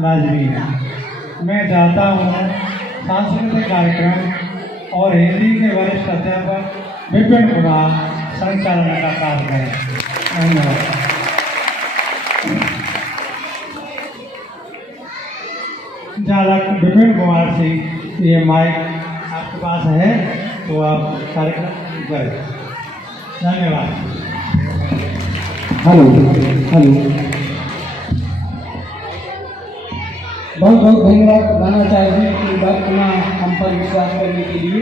लाजमी है। मैं चाहता हूँ सांस्कृतिक कार्यक्रम और हिंदी के वरिष्ठ अध्यापक विपिन कुमार संचालन का कार्य करें। धन्यवाद। चालक विपिन कुमार सिंह, ये माइक आपके पास है तो आप कार्यक्रम करें। धन्यवाद। हेलो हेलो, बहुत बहुत धन्यवाद प्रधानाचार्य जी की बात पुनः हम पर विश्वास करने के लिए।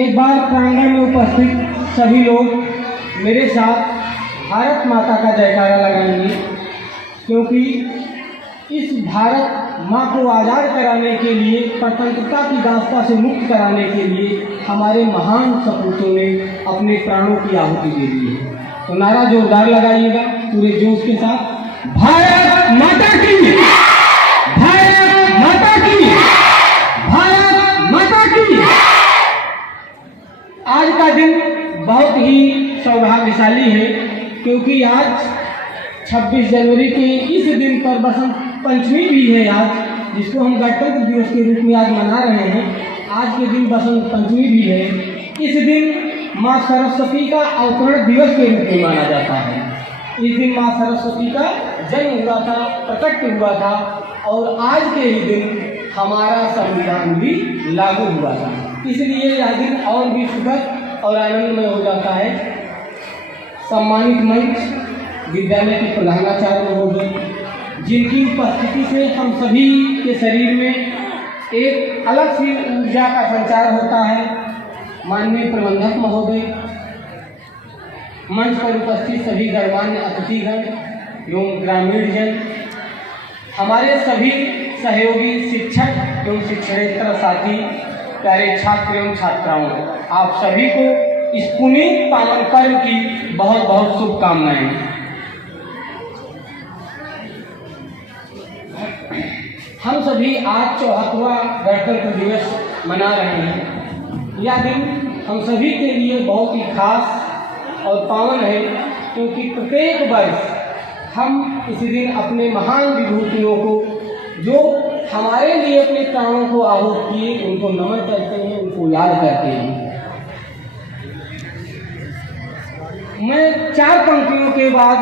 एक बार प्रांगण में उपस्थित सभी लोग मेरे साथ भारत माता का जयकारा लगाएंगे, क्योंकि इस भारत माँ को आज़ाद कराने के लिए, स्वतंत्रता की दास्ता से मुक्त कराने के लिए हमारे महान सपूतों ने अपने प्राणों की आहुति दे दी है। तो नारा जोरदार लगाइएगा पूरे जोश के साथ, भारत माता की, भारत माता की, भारत माता की। आज का दिन बहुत ही सौभाग्यशाली है, क्योंकि आज 26 जनवरी के इस दिन पर बसंत पंचमी भी है आज, जिसको हम गणतंत्र दिवस के रूप में आज मना रहे हैं। आज के दिन बसंत पंचमी भी है। इस दिन माँ सरस्वती का अवतरण दिवस के रूप में माना जाता है। इस दिन माँ सरस्वती का जन्म हुआ था, प्रकट हुआ था, और आज के ही दिन हमारा संविधान भी लागू हुआ था। इसलिए यह दिन और भी सुखद और आनंदमय हो जाता है। सम्मानित मंच, विद्यालय के प्रधानाचार्य महोदय, जिनकी उपस्थिति से हम सभी के शरीर में एक अलग सी ऊर्जा का संचार होता है। माननीय प्रबंधक महोदय, मंच पर उपस्थित सभी गणमान्य अतिथिगण एवं ग्रामीण जन, हमारे सभी सहयोगी शिक्षक एवं शिक्षणेतर साथी, प्यारे छात्र एवं छात्राओं, आप सभी को इस पुनीत पावन पर्व की बहुत बहुत शुभकामनाएं। हम सभी आज 74वां गणतंत्र दिवस मना रहे हैं। यह दिन हम सभी के लिए बहुत ही खास और पावन है, क्योंकि प्रत्येक वर्ष हम इस दिन अपने महान विभूतियों को, जो हमारे लिए अपने प्राणों को आहुत किए, उनको नमन करते हैं, उनको याद करते हैं। मैं 4 पंक्तियों के बाद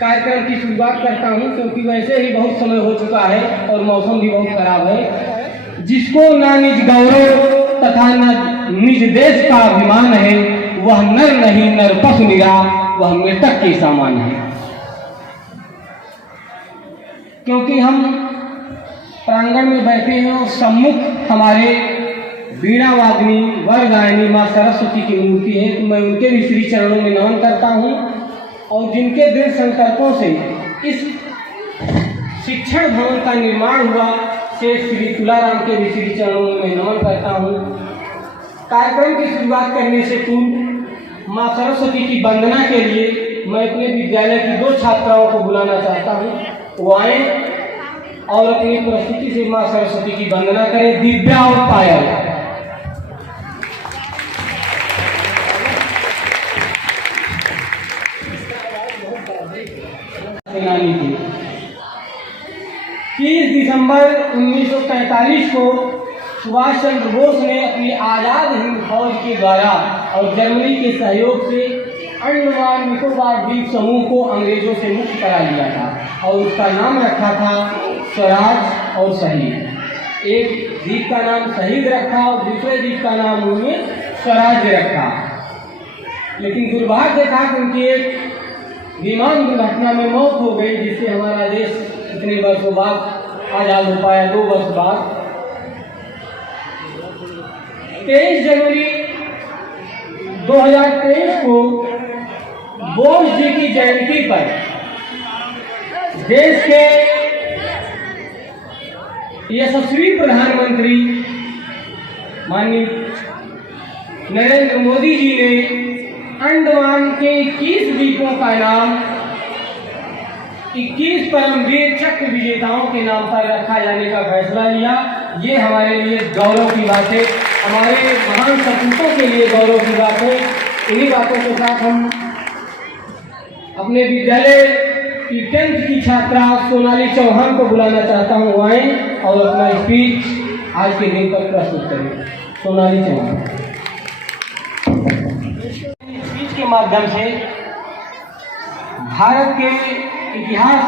कार्यक्रम की शुरुआत करता हूं, क्योंकि वैसे ही बहुत समय हो चुका है और मौसम भी बहुत खराब है। जिसको ना निज गौरव तथा न निज देश का अभिमान है, वह नर नहीं नर पशु निरा, वह मृतक के समान है। क्योंकि हम प्रांगण में बैठे हैं और सम्मुख हमारे वीणा वादनी वरदायिनी माँ सरस्वती की मूर्ति है, तो मैं उनके भी श्री चरणों में नमन करता हूँ, और जिनके दृढ़ संकल्पों से इस शिक्षण भवन का निर्माण हुआ, से श्री तुलाराम के भी श्री चरणों में नमन करता हूँ। कार्यक्रम की शुरुआत करने से पूर्व माँ सरस्वती की वंदना के लिए मैं अपने विद्यालय की 2 छात्राओं को बुलाना चाहता हूँ। वो आए और अपनी प्रस्तुति से माँ सरस्वती की वंदना करें। दिव्या और पायल। सेनानी थे। 30 दिसंबर 1943 को सुभाष चंद्र बोस ने अपनी आज़ाद हिंद फौज के द्वारा और जर्मनी के सहयोग से अंडमान निकोबार द्वीप समूह को अंग्रेजों से मुक्त करा लिया था, और उसका नाम रखा था स्वराज और शहीद। एक द्वीप का नाम शहीद रखा और दूसरे द्वीप का नाम उन्होंने स्वराज रखा। लेकिन दुर्भाग्य था कि उनकी एक विमान दुर्घटना में मौत हो गई, जिससे हमारा देश इतने वर्षों बाद आज़ाद हो पाया। 2 वर्ष बाद 23 जनवरी 2023 को बोस जी की जयंती पर देश के यशस्वी प्रधानमंत्री माननीय नरेंद्र मोदी जी ने अंडमान के 21 द्वीपों का नाम 21 परमवीर चक्र विजेताओं के नाम पर रखा जाने का फैसला लिया। ये हमारे लिए गौरव की बात है, हमारे महान सपूतों के लिए गौरव की बात है। इन्हीं बातों के साथ हम अपने विद्यालय कि 10th की छात्रा सोनाली चौहान को बुलाना चाहता हूँ, वो आए और अपना स्पीच आज के दिन पर प्रस्तुत करें। सोनाली चौहान स्पीच के माध्यम से भारत के इतिहास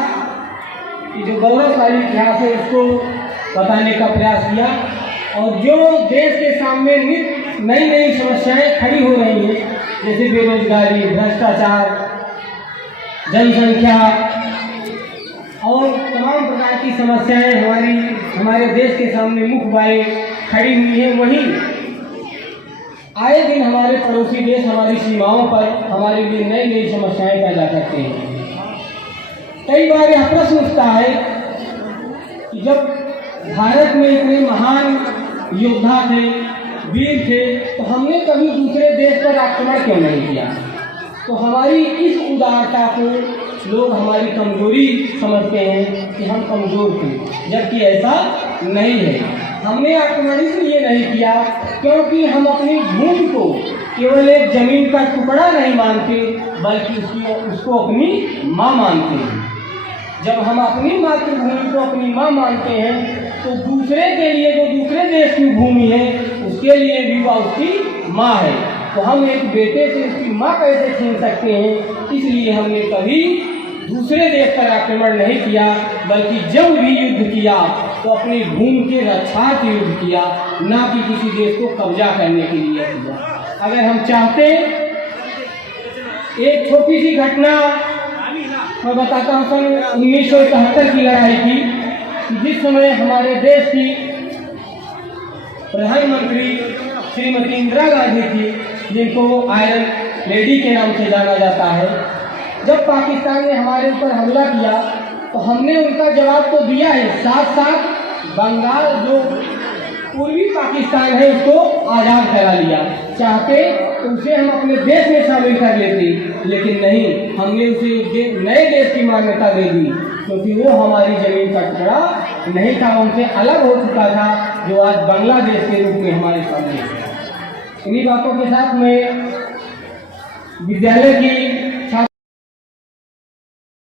की जो गौरवशाली इतिहास है उसको बताने का प्रयास किया और जो देश के सामने नई नई समस्याएं खड़ी हो रही हैं, जैसे बेरोजगारी, भ्रष्टाचार, जनसंख्या और तमाम प्रकार की समस्याएं हमारे देश के सामने मुख्य वाले खड़ी हुई हैं, वहीं आए दिन हमारे पड़ोसी देश हमारी सीमाओं पर हमारे लिए नई नई समस्याएं पैदा करते हैं। कई बार यह प्रश्न उठता है कि जब भारत में इतने महान योद्धा थे, वीर थे, तो हमने कभी दूसरे देश पर आक्रमण क्यों नहीं किया? तो हमारी इस उदारता को लोग हमारी कमजोरी समझते हैं कि हम कमजोर थे, जबकि ऐसा नहीं है। हमने आक्रमण इसलिए नहीं किया क्योंकि हम अपनी भूमि को केवल एक जमीन का टुकड़ा नहीं मानते, बल्कि उसको अपनी माँ मानते हैं। जब हम अपनी मातृभूमि को अपनी माँ मानते हैं तो दूसरे के लिए जो दूसरे देश की भूमि है उसके लिए भी वह उसकी माँ है। तो हम एक बेटे से उसकी माँ कैसे छीन सकते हैं? इसलिए हमने कभी दूसरे देश पर आक्रमण नहीं किया, बल्कि जब भी युद्ध किया तो अपनी भूमि के रक्षार्थ युद्ध किया, ना कि किसी देश को कब्जा करने के लिए किया। अगर हम चाहते, एक छोटी सी घटना मैं बताता हूँ। सन 1971 की लड़ाई की, जिस समय हमारे देश की प्रधानमंत्री श्रीमती इंदिरा गांधी थी, जिनको आयरन लेडी के नाम से जाना जाता है। जब पाकिस्तान ने हमारे ऊपर हमला किया तो हमने उनका जवाब तो दिया है, साथ साथ बंगाल जो पूर्वी पाकिस्तान है उसको आज़ाद करा लिया। चाहते तो उसे हम अपने देश में शामिल कर लेते, लेकिन नहीं, हमने उसे नए देश की मान्यता दे दी, क्योंकि वो हमारी जमीन का टुकड़ा नहीं था, उनसे अलग हो चुका था, जो आज बांग्लादेश के रूप में हमारे सामने है। इन्हीं बातों के साथ मैं विद्यालय की